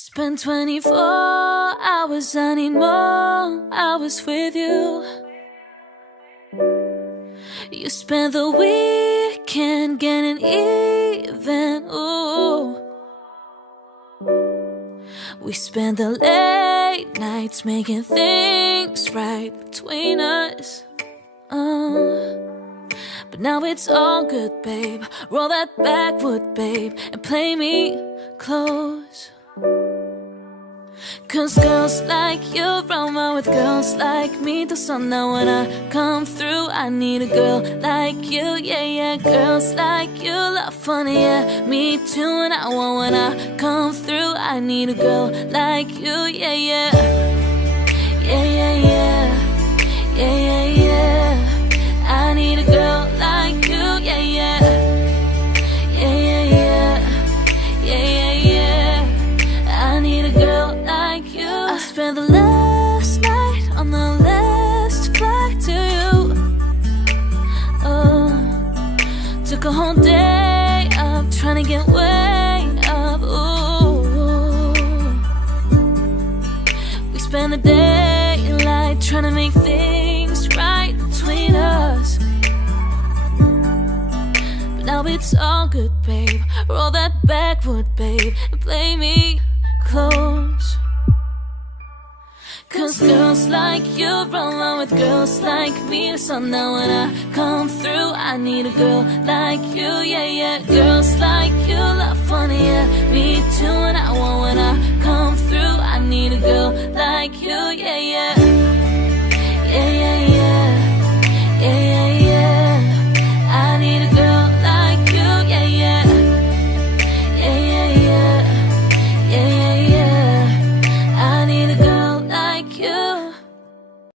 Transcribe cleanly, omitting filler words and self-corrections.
Spend 24 hours, I need more hours with you. You spend the weekend getting even, ooh. We spend the late nights making things right between us. But now it's all good, babe. Roll that backwood, babe, and play me close. Cause girls like you run around with girls like me till sundown. When I come through, I need a girl like you, yeah, yeah. Girls like you love funny, yeah, me too. And I want when I come through, I need a girl like you, yeah, yeah. Yeah, yeah, yeah, yeah, yeah, yeah. I need a girl like you, yeah, yeah. Yeah, yeah, yeah, yeah, yeah, yeah. I need a girl like you. I spent the last night on the last flight to you. Took a whole day up, trying to get way up, ooh. We spent the daylight trying to make things right between us. But now it's all good, babe. Roll that backwood, babe, and play me close. Cause girls like you run around with girls like me till sundown. When I come through, I need a girl like you, yeah, yeah. Girls like you love funny, yeah, me too.